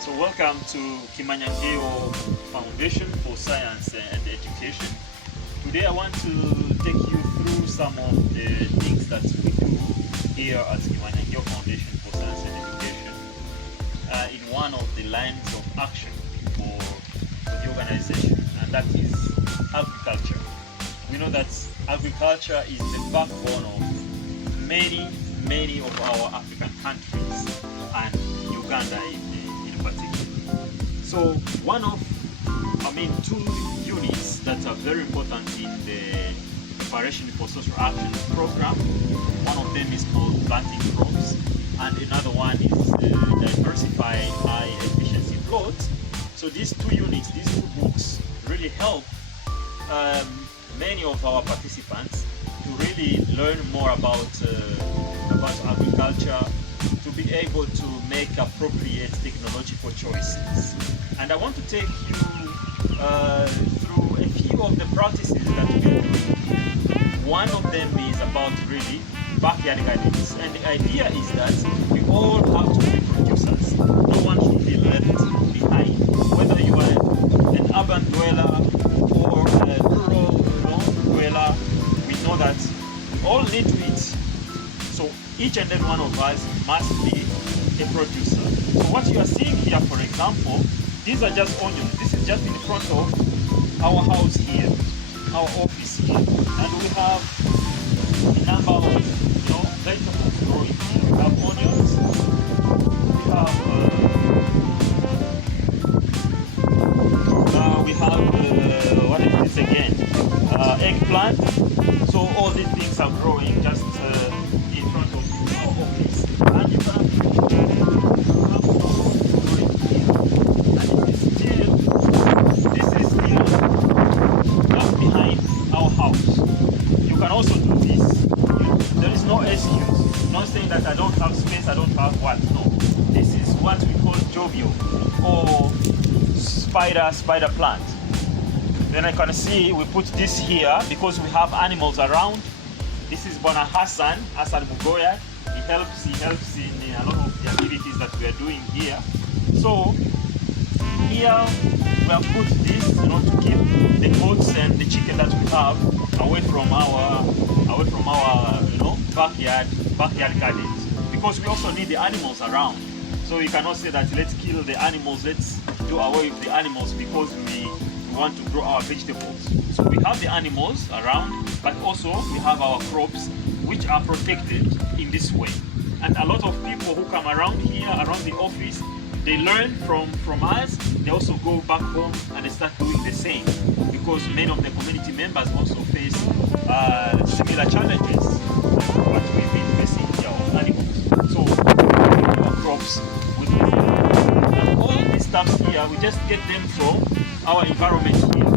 So welcome to Kimanya Ngeyo Foundation for Science and Education. Today I want to take you through some of the things that we do here at Kimanya Ngeyo Foundation for Science and Education in one of the lines of action for the organization, and that is agriculture. We know that agriculture is the backbone of many of our African countries, and Uganda in particular. So two units that are very important in the preparation for social action program. One of them is called planting crops, and another one is diversified high efficiency plots. So these two units, these two books really help many of our participants to really learn more about agriculture, to be able to make appropriate technological choices. And I want to take you through a few of the practices that we are doing here. One of them is about really backyard gardens, and the idea is that we all have to be producers. No one should be left behind, whether you are an urban dweller or a rural dweller. We know that we all need to eat. So each and every one of us must be a producer. So what you are seeing here, for example, these are just onions. This is just in front of our house here, our office here, and we have a number of vegetables growing here. We have onions. We have what is this again? Eggplant. So all these things are growing just in front of our office, and you can behind our house. You can also do this. There is no excuse. Not saying that I don't have space, I don't have what. No. This is what we call jovio or spider plant. Then I can see we put this here because we have animals around. This is Bwana Hassan Mugoya. He helps in a lot of the activities that we are doing here. So here we have put this, to keep the goats and the chicken that we have away from our backyard gardens, because we also need the animals around. So you cannot say that let's kill the animals, let's do away with the animals because we want to grow our vegetables. So we have the animals around, but also we have our crops which are protected in this way. And a lot of people who come around here, around the office, they learn from us. They also go back home and they start doing the same, because many of the community members also face similar challenges what we've been facing here of animals. So our crops with and all these stuff here, we just get them from our environment here.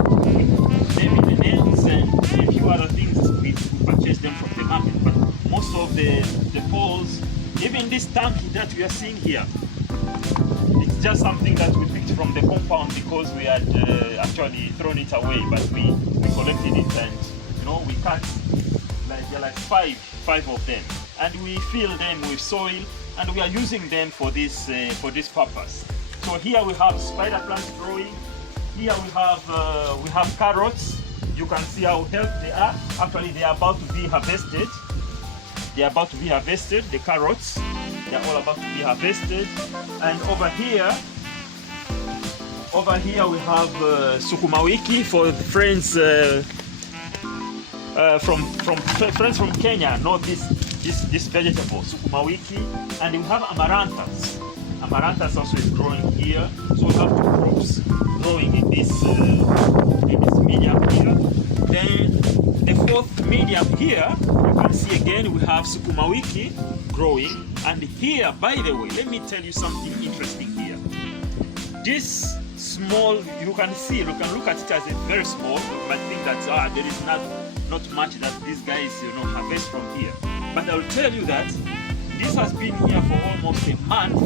Maybe the nets and a few other things we purchase them from the market, but most of the poles, even this tank that we are seeing here, it's just something that we picked from the compound because we had actually thrown it away, but we collected it and we cut like five of them, and we fill them with soil, and we are using them for this purpose. So here we have spider plants growing. Here we have carrots. You can see how healthy they are. Actually, they are about to be harvested. They are about to be harvested. The carrots, they are all about to be harvested. And over here we have sukuma wiki for friends from Kenya. Know this vegetable, sukuma wiki, and we have amaranthus. Amaranthus also is growing here. So we have two crops growing in this medium here. Then the fourth medium here, you can see again we have sukuma wiki growing. And here, by the way, let me tell you something interesting here. This small, you can look at it as a very small. You might think that there is not much that these guys harvest from here. But I will tell you that this has been here for almost a month,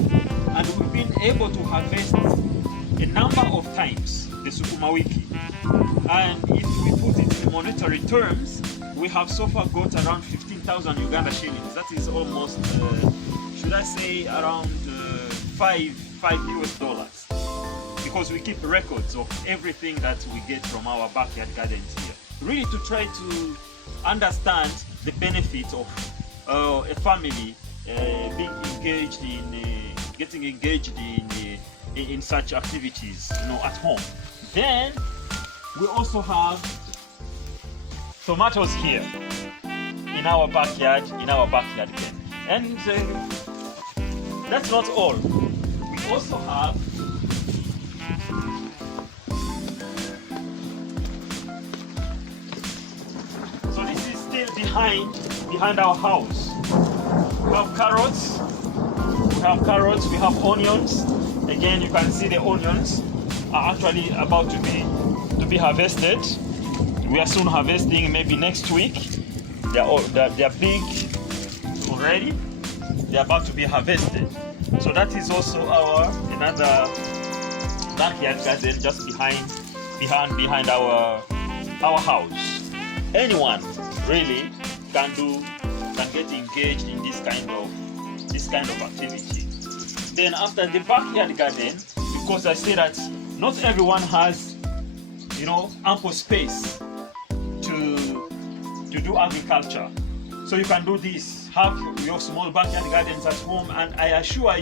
and we've been able to harvest a number of times the sukuma wiki. And if we put it in monetary terms, we have so far got around 15,000 Uganda shillings. That is almost, should I say, around 5 $5 because we keep records of everything that we get from our backyard gardens here. Really to try to understand the benefits of a family being engaged in getting engaged in such activities, at home. Then we also have tomatoes here in our backyard again. And that's not all. We also have behind our house. We have carrots, we have onions. Again, you can see the onions are actually about to be harvested. We are soon harvesting, maybe next week. They are big already. They are about to be harvested. So that is also another backyard garden just behind our house. Anyone really can get engaged in this kind of activity. Then after the backyard garden, because I say that not everyone has ample space to do agriculture, so you can do this, have your small backyard gardens at home, and I assure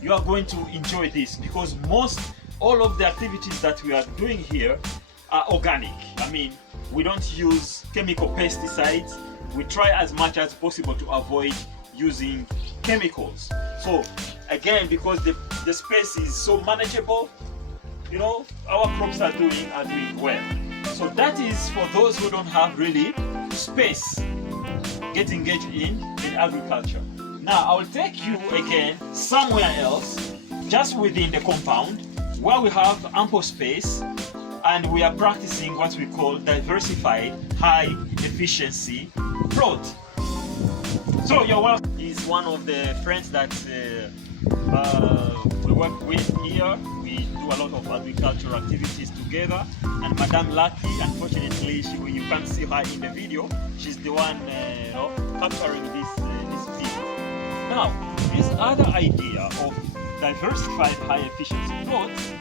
you are going to enjoy this, because all of the activities that we are doing here are organic. I mean, we don't use chemical pesticides. We try as much as possible to avoid using chemicals. So again, because the space is so manageable, our crops are doing well. So that is for those who don't have really space, get engaged in agriculture. Now I will take you again somewhere else, just within the compound, where we have ample space, and we are practicing what we call diversified high efficiency plot. So your wife is one of the friends that we work with here. We do a lot of agricultural activities together, and Madame Lucky, unfortunately, you can't see her in the video. She's the one capturing this video. Now, this other idea of diversified high efficiency plots,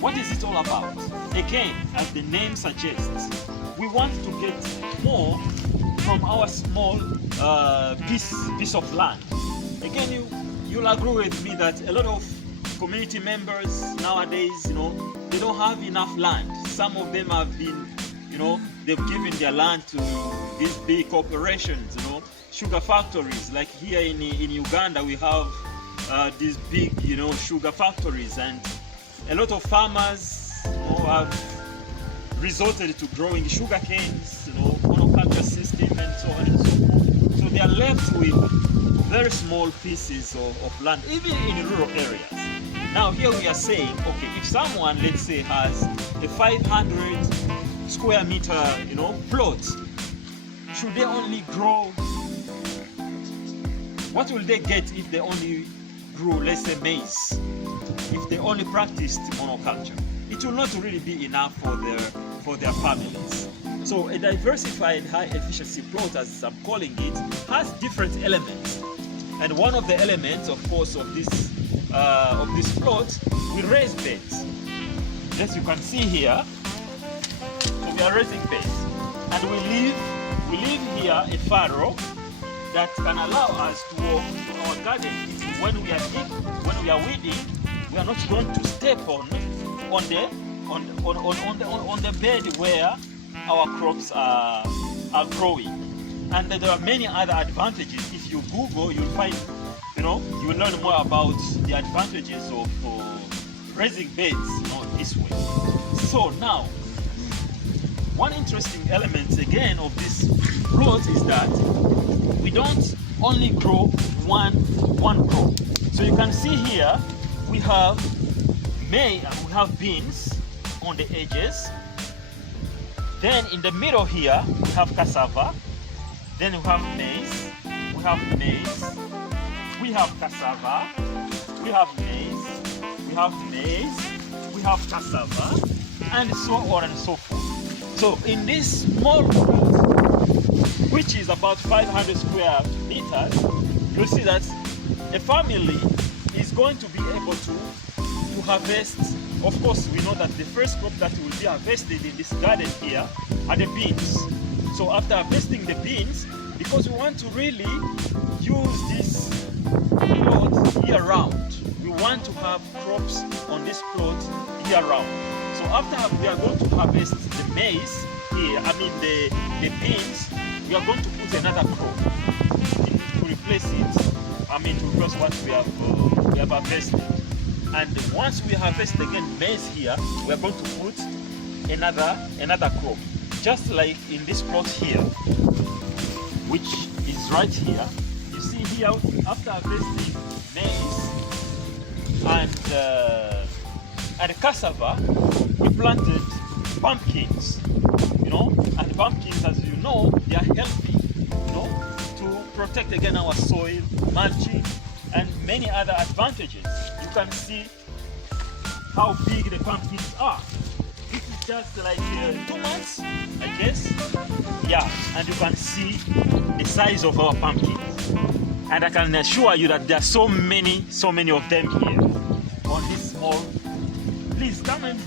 what is it all about? Again, as the name suggests, we want to get more from our small piece of land. Again, you'll agree with me that a lot of community members nowadays, they don't have enough land. Some of them have been, they've given their land to these big corporations, sugar factories. Like here in Uganda, we have these big, sugar factories, and a lot of farmers have resorted to growing sugar canes, monoculture system, and so on and so forth. So they are left with very small pieces of land, even in rural areas. Now here we are saying, okay, if someone, let's say, has a 500 square meter, plot, should they only grow? What will they get if they only grew, let's say, maize? If they only practiced monoculture, it will not really be enough for their families. So a diversified high efficiency plot, as I'm calling it, has different elements. And one of the elements, of course, of this plot, we raise beds. As you can see here, so we are raising beds, and we leave here a furrow that can allow us to walk to our garden. When we are weeding, we are not going to step on the bed where our crops are growing. And there are many other advantages. If you Google, you'll find, you will learn more about the advantages of raising beds this way. So now, one interesting element again of this plot is that we don't only grow one crop. So you can see here we have beans on the edges. Then in the middle here we have cassava. Then we have maize. We have maize. We have cassava. We have maize. We have maize. We have cassava, and so on and so forth. So in this small plot, which is about 500 square meters, you see that a family is going to be able to to harvest, of course, we know that the first crop that will be harvested in this garden here are the beans. So after harvesting the beans, because we want to really use this plot year round, we want to have crops on this plot year round. So after we are going to harvest the maize here, the beans, we are going to put another crop to replace it. To replace what we have harvested. And once we harvest again maize here, we are going to put another crop, just like in this plot here, which is right here. You see here, after harvesting maize and cassava, we planted pumpkins. And pumpkins, as you know, they are healthy. To protect again our soil, mulching, and many other advantages. You can see how big the pumpkins are. This is just like 2 months, I guess. Yeah, and you can see the size of our pumpkins. And I can assure you that there are so many of them here on this small. Please come and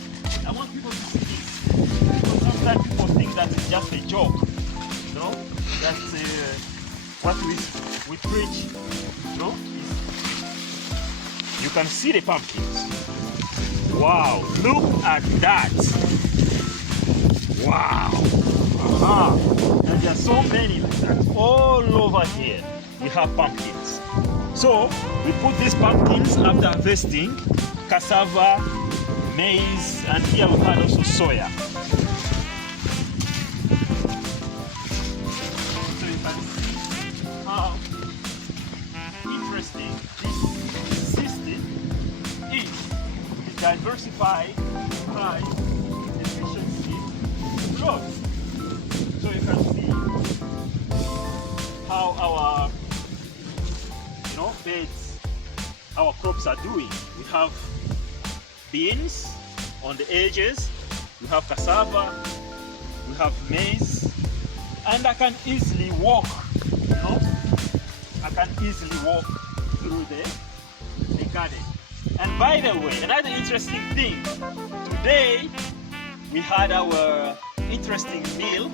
I want people to see this. Because sometimes people think that it's just a joke. That's what we preach. You can see the pumpkins. Wow, look at that. Wow. And there are so many like that. All over here we have pumpkins. So we put these pumpkins after harvesting cassava, maize, and here we had also soya. So you can see how interesting this system is. The diversified high efficiency growth. So you can see how our beds, our crops are doing. We have beans on the edges, we have cassava, we have maize, and I can easily walk, I can easily walk through the garden. And by the way, another interesting thing, today we had our interesting meal,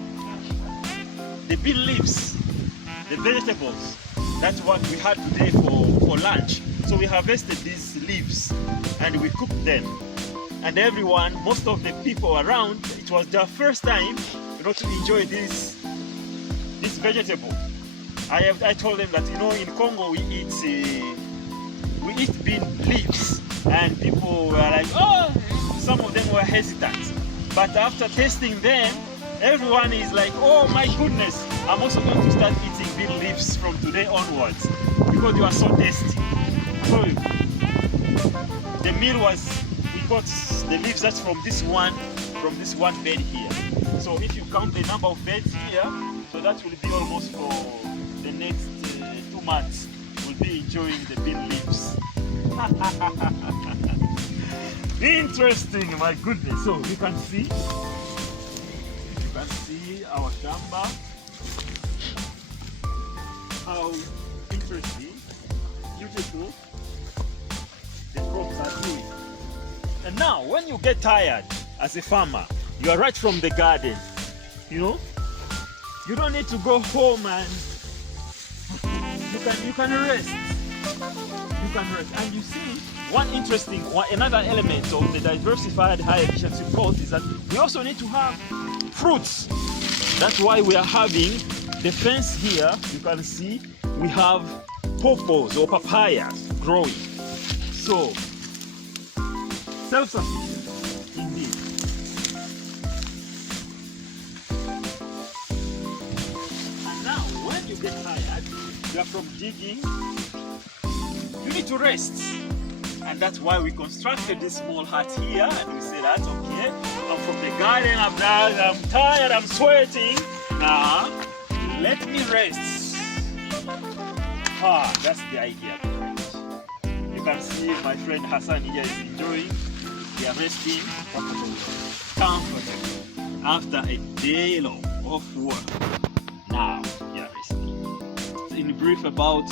the bean leaves, the vegetables. That's what we had today for lunch. So we harvested these leaves and we cooked them. And everyone, most of the people around, it was their first time, to enjoy this vegetable. I told them that in Congo we eat bean leaves, and people were like, oh, some of them were hesitant. But after tasting them, everyone is like, oh my goodness, I'm also going to start eating bean leaves from today onwards because they are so tasty. So the meal was, we got the leaves that's from this one bed here. So if you count the number of beds here, so that will be almost for the next 2 months. We'll be enjoying the bean leaves. Interesting, my goodness. So you can see our shamba, how interesting, beautiful the crops are doing. And now when you get tired as a farmer, you are right from the garden, you don't need to go home, and you can rest. And you see, another element of the diversified high efficiency plot is that we also need to have fruits. That's why we are having the fence here. You can see we have pawpaws or papayas growing. So self-sufficient indeed. And now when you get tired, you are from digging, you need to rest. And that's why we constructed this small hut here, and we said that, okay, I'm from the garden, I'm tired, I'm sweating. Now, let me rest. That's the idea. You can see my friend Hassan here is enjoying. We are resting comfortably after a day long of work. Now, we are resting. In brief about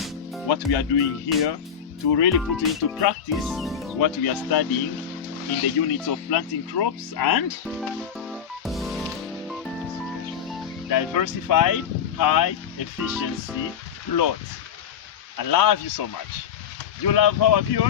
what we are doing here, to really put into practice what we are studying in the units of planting crops and diversified high efficiency plots. I love you so much. You love our viewers?